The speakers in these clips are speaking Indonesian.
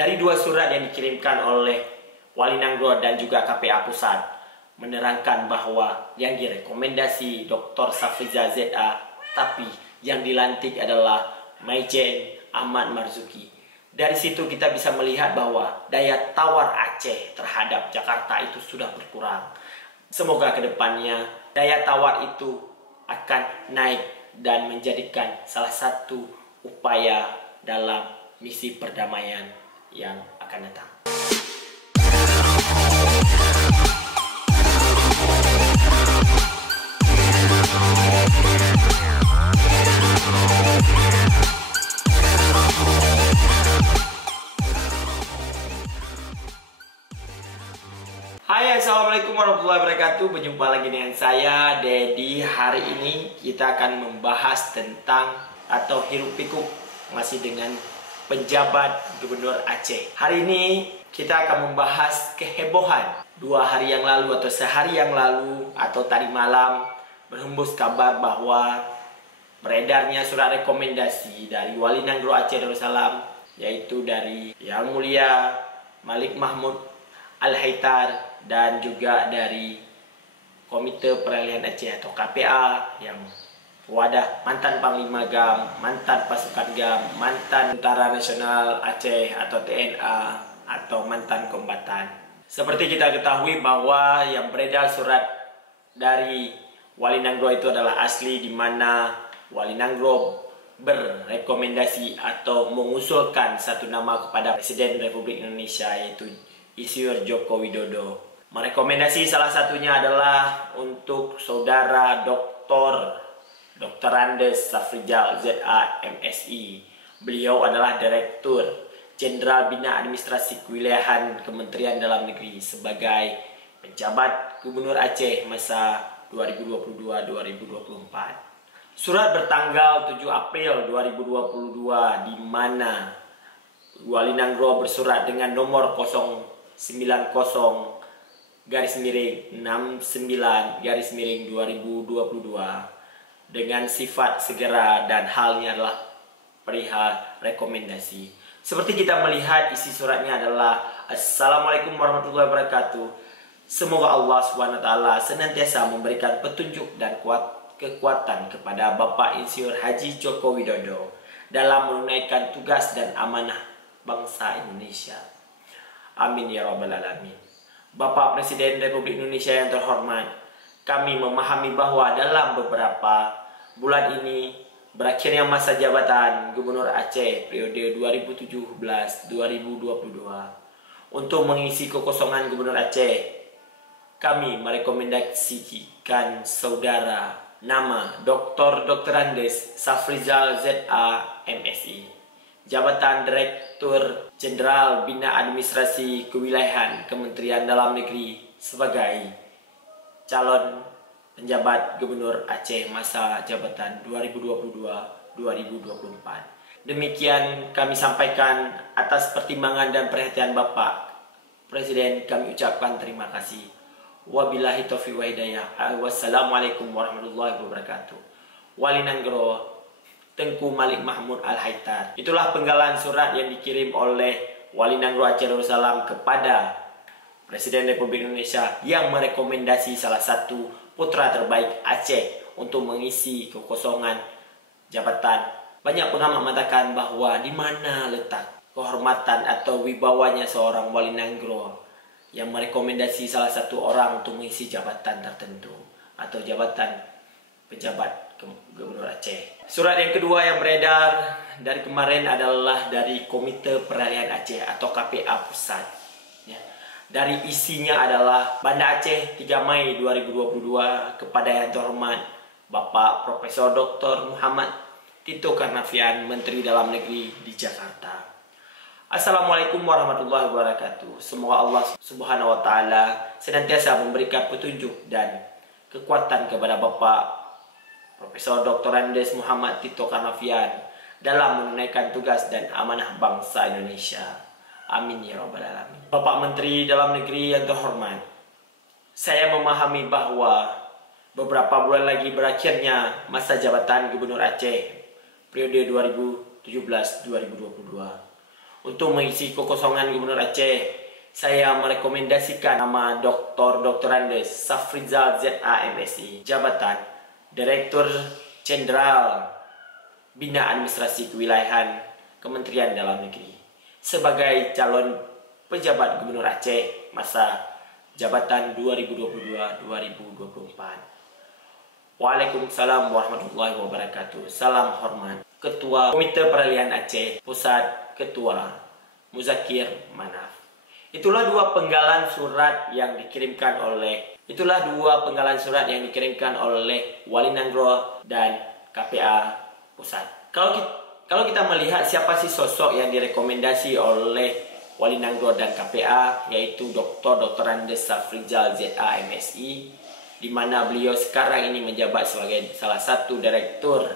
Dari dua surat yang dikirimkan oleh Wali Nanggro dan juga KPA Pusat menerangkan bahwa yang direkomendasi Dr. Safrizal ZA, tapi yang dilantik adalah Maijen Ahmad Marzuki. Dari situ kita bisa melihat bahwa daya tawar Aceh terhadap Jakarta itu sudah berkurang. Semoga kedepannya daya tawar itu akan naik dan menjadikan salah satu upaya dalam misi perdamaian yang akan datang. Hai, assalamualaikum warahmatullahi wabarakatuh. Berjumpa lagi dengan saya, Dedi. Hari ini kita akan membahas tentang atau hiruk pikuk masih dengan penjabat Gubernur Aceh. Hari ini kita akan membahas kehebohan 2 hari yang lalu atau sehari yang lalu atau tadi malam berhembus kabar bahwa beredarnya surat rekomendasi dari Wali Nanggro Aceh Darussalam, yaitu dari Yang Mulia Malik Mahmud Al-Haitar dan juga dari Komite Peralihan Aceh atau KPA yang wadah mantan Panglima GAM, mantan Pasukan GAM, mantan Tentara Nasional Aceh atau TNA atau mantan kombatan. Seperti kita ketahui bahwa yang beredar surat dari Wali Nanggro itu adalah asli, di mana Wali Nanggro berrekomendasi atau mengusulkan satu nama kepada Presiden Republik Indonesia, yaitu Insinyur Joko Widodo. Merekomendasi salah satunya adalah untuk saudara Dr. Andes Safrizal ZA MSI. Beliau adalah Direktur Jenderal Bina Administrasi Kewilayahan Kementerian Dalam Negeri sebagai penjabat Gubernur Aceh masa 2022-2024. Surat bertanggal 7 April 2022 di mana Wali Nanggro bersurat dengan nomor 090-69-69-2022 dengan sifat segera dan halnya adalah perihal rekomendasi. Seperti kita melihat isi suratnya adalah Assalamualaikum warahmatullahi wabarakatuh. Semoga Allah SWT senantiasa memberikan petunjuk dan kekuatan kepada Bapak Insinyur Haji Joko Widodo dalam menunaikan tugas dan amanah bangsa Indonesia. Amin ya rabbal alamin. Bapak Presiden Republik Indonesia yang terhormat, kami memahami bahwa dalam beberapa bulan ini berakhirnya masa jabatan Gubernur Aceh periode 2017-2022. Untuk mengisi kekosongan Gubernur Aceh, kami merekomendasikan saudara nama Dr. Andes Safrizal ZA MSI, jabatan Direktur Jenderal Bina Administrasi Kewilayahan Kementerian Dalam Negeri sebagai calon penjabat Gubernur Aceh masa jabatan 2022-2024. Demikian kami sampaikan atas pertimbangan dan perhatian Bapak Presiden. Kami ucapkan terima kasih. Wabillahi taufiq wa hidayah. Wassalamualaikum warahmatullahi wabarakatuh. Wali Nanggro Tengku Malik Mahmud Al-Haitar. Itulah penggalan surat yang dikirim oleh Wali Nanggro Aceh Darussalam kepada Presiden Republik Indonesia yang merekomendasi salah satu putra terbaik Aceh untuk mengisi kekosongan jabatan. Banyak pengamat mengatakan bahwa di mana letak kehormatan atau wibawanya seorang Wali Nanggro yang merekomendasi salah satu orang untuk mengisi jabatan tertentu atau jabatan pejabat Gubernur Aceh. Surat yang kedua yang beredar dari kemarin adalah dari Komite Peralihan Aceh atau KPA Pusat. Dari isinya adalah Banda Aceh 3 Mei 2022 kepada yang terhormat Bapak Profesor Dr. Muhammad Tito Karnavian, Menteri Dalam Negeri di Jakarta. Assalamualaikum warahmatullahi wabarakatuh. Semoga Allah Subhanahu wa taala senantiasa memberikan petunjuk dan kekuatan kepada Bapak Profesor Dr. Andes Muhammad Tito Karnavian dalam menunaikan tugas dan amanah bangsa Indonesia. Amin ya rabbal alamin. Bapak Menteri Dalam Negeri yang terhormat, saya memahami bahwa beberapa bulan lagi berakhirnya masa jabatan Gubernur Aceh periode 2017-2022. Untuk mengisi kekosongan Gubernur Aceh, saya merekomendasikan nama Dr. Andes Safrizal ZA MSI, jabatan Direktur Jenderal Bina Administrasi Kewilayahan Kementerian Dalam Negeri sebagai calon pejabat Gubernur Aceh masa jabatan 2022-2024. Waalaikumsalam warahmatullahi wabarakatuh. Salam hormat. Ketua Komite Peralihan Aceh Pusat, Ketua Muzakir Manaf. Itulah dua penggalan surat yang dikirimkan oleh Wali Nanggro dan KPA Pusat. Kalau kita melihat siapa sih sosok yang direkomendasi oleh Wali Nanggro dan KPA, yaitu Dr. Andes Safrizal ZA MSI, di mana beliau sekarang ini menjabat sebagai salah satu Direktur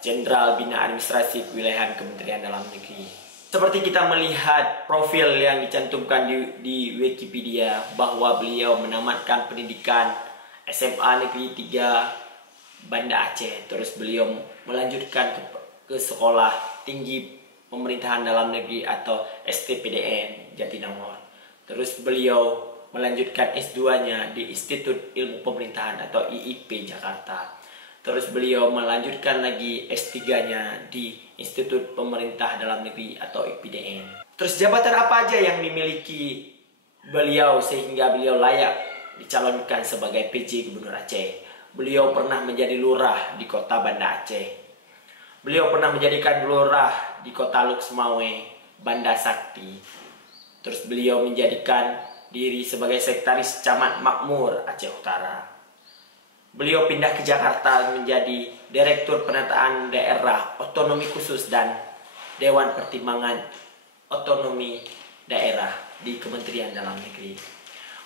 Jenderal Bina Administrasi Kewilayahan Kementerian Dalam Negeri. Seperti kita melihat profil yang dicantumkan di Wikipedia, bahwa beliau menamatkan pendidikan SMA Negeri 3 Banda Aceh. Terus beliau melanjutkan ke Sekolah Tinggi Pemerintahan Dalam Negeri atau STPDN Jatinangor. Terus beliau melanjutkan S2-nya di Institut Ilmu Pemerintahan atau IIP Jakarta. Terus beliau melanjutkan lagi S3-nya di Institut Pemerintah Dalam Negeri atau IPDN. Terus jabatan apa aja yang dimiliki beliau sehingga beliau layak dicalonkan sebagai PJ Gubernur Aceh? Beliau pernah menjadi lurah di Kota Banda Aceh. Beliau pernah menjadikan lurah di Kota Luxmawe, Banda Sakti. Terus beliau menjadikan diri sebagai sekretaris Camat Makmur Aceh Utara. Beliau pindah ke Jakarta menjadi Direktur Penataan Daerah Otonomi Khusus dan Dewan Pertimbangan Otonomi Daerah di Kementerian Dalam Negeri.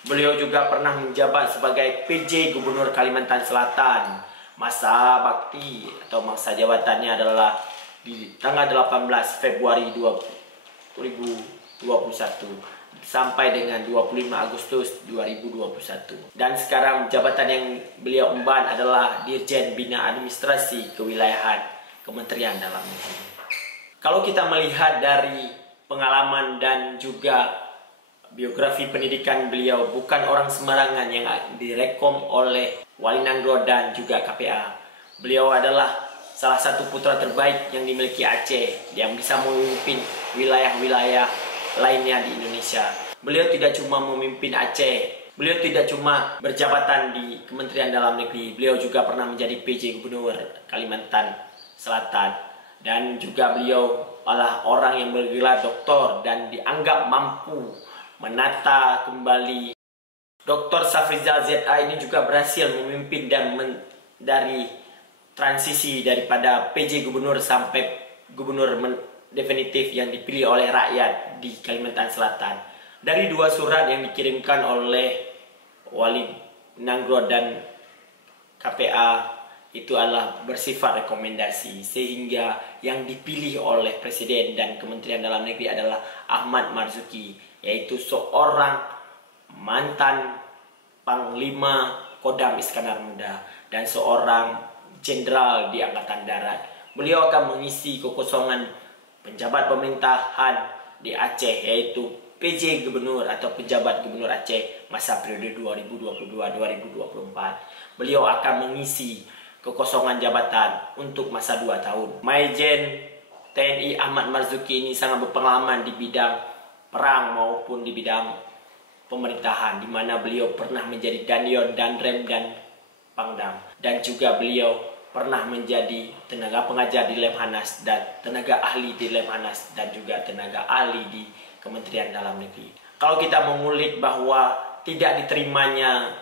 Beliau juga pernah menjabat sebagai PJ Gubernur Kalimantan Selatan. Masa bakti atau masa jabatannya adalah di tanggal 18 Februari 2021 sampai dengan 25 Agustus 2021. Dan sekarang jabatan yang beliau emban adalah Dirjen Bina Administrasi Kewilayahan Kementerian Dalam Negeri. Kalau kita melihat dari pengalaman dan juga biografi pendidikan beliau, bukan orang sembarangan yang direkom oleh Wali Nanggro dan juga KPA. Beliau adalah salah satu putra terbaik yang dimiliki Aceh yang bisa memimpin wilayah-wilayah lainnya di Indonesia. Beliau tidak cuma memimpin Aceh, beliau tidak cuma berjabatan di Kementerian Dalam Negeri, beliau juga pernah menjadi PJ Gubernur Kalimantan Selatan. Dan juga beliau adalah orang yang bergelar doktor dan dianggap mampu menata kembali. Dr. Safrizal ZA ini juga berhasil memimpin dan dari transisi daripada PJ Gubernur sampai Gubernur definitif yang dipilih oleh rakyat di Kalimantan Selatan. Dari dua surat yang dikirimkan oleh Wali Nanggro dan KPA itu adalah bersifat rekomendasi, sehingga yang dipilih oleh Presiden dan Kementerian Dalam Negeri adalah Ahmad Marzuki, yaitu seorang mantan Panglima Kodam Iskandar Muda dan seorang jenderal di Angkatan Darat. Beliau akan mengisi kekosongan penjabat pemerintahan di Aceh, yaitu PJ Gubernur atau pejabat Gubernur Aceh masa periode 2022-2024. Beliau akan mengisi kekosongan jabatan untuk masa 2 tahun. Maijen TNI Ahmad Marzuki ini sangat berpengalaman di bidang perang maupun di bidang pemerintahan, di mana beliau pernah menjadi Danyon, Danrem, dan Pangdam. Dan juga beliau pernah menjadi tenaga pengajar di Lemhanas dan tenaga ahli di Lemhanas dan juga tenaga ahli di Kementerian Dalam Negeri. Kalau kita mengulik bahwa tidak diterimanya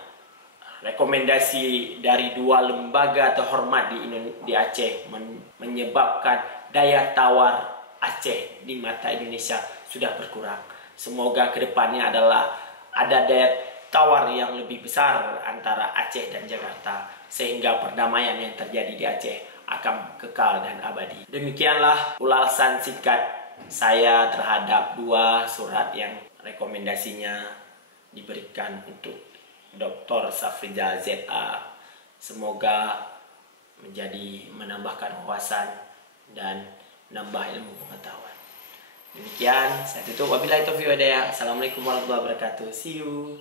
rekomendasi dari dua lembaga terhormat di Aceh menyebabkan daya tawar Aceh di mata Indonesia sudah berkurang. Semoga kedepannya adalah ada daya tawar yang lebih besar antara Aceh dan Jakarta, sehingga perdamaian yang terjadi di Aceh akan kekal dan abadi. Demikianlah ulasan singkat saya terhadap dua surat yang rekomendasinya diberikan untuk Dr. Safrizal ZA. Semoga menambahkan wawasan dan menambah ilmu pengetahuan. Demikian, saya tutup. Wabillahi taufiq wal hidayah. Assalamualaikum warahmatullahi wabarakatuh. See you.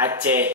Aceh.